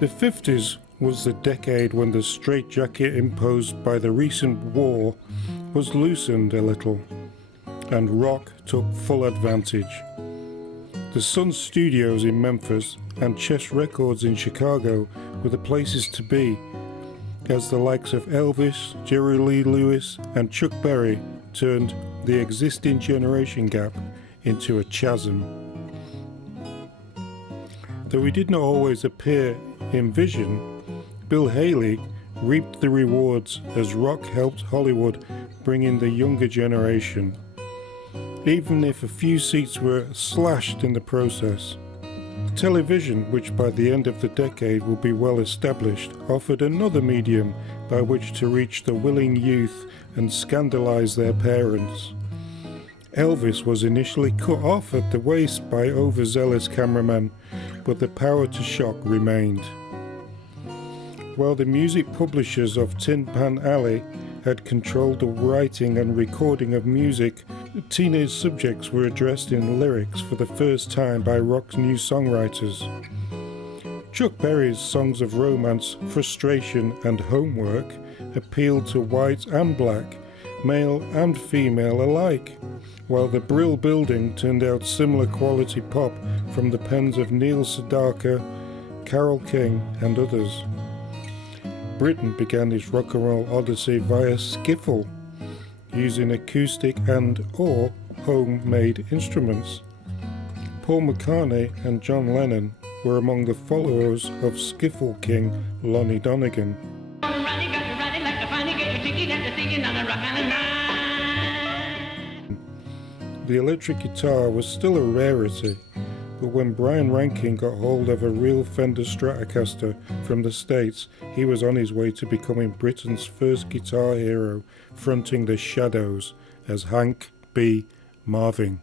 The 50s was the decade when the straitjacket imposed by the recent war was loosened a little, and rock took full advantage. The Sun Studios in Memphis and Chess Records in Chicago were the places to be, as the likes of Elvis, Jerry Lee Lewis and Chuck Berry turned the existing generation gap into a chasm. Though he did not always appear in vision, Bill Haley reaped the rewards as rock helped Hollywood bring in the younger generation, even if a few seats were slashed in the process. Television, which by the end of the decade would be well established, offered another medium by which to reach the willing youth and scandalize their parents. Elvis was initially cut off at the waist by overzealous cameramen, but the power to shock remained. While the music publishers of Tin Pan Alley had controlled the writing and recording of music, teenage subjects were addressed in lyrics for the first time by rock's new songwriters. Chuck Berry's songs of romance, frustration and homework appealed to white and black, male and female alike, while the Brill Building turned out similar quality pop from the pens of Neil Sedaka, Carole King and others. Britain began its rock and roll odyssey via skiffle, using acoustic and/or homemade instruments. Paul McCartney and John Lennon were among the followers of skiffle king Lonnie Donegan. The electric guitar was still a rarity, but when Brian Rankin got hold of a real Fender Stratocaster from the States, he was on his way to becoming Britain's first guitar hero, fronting the Shadows as Hank B. Marvin.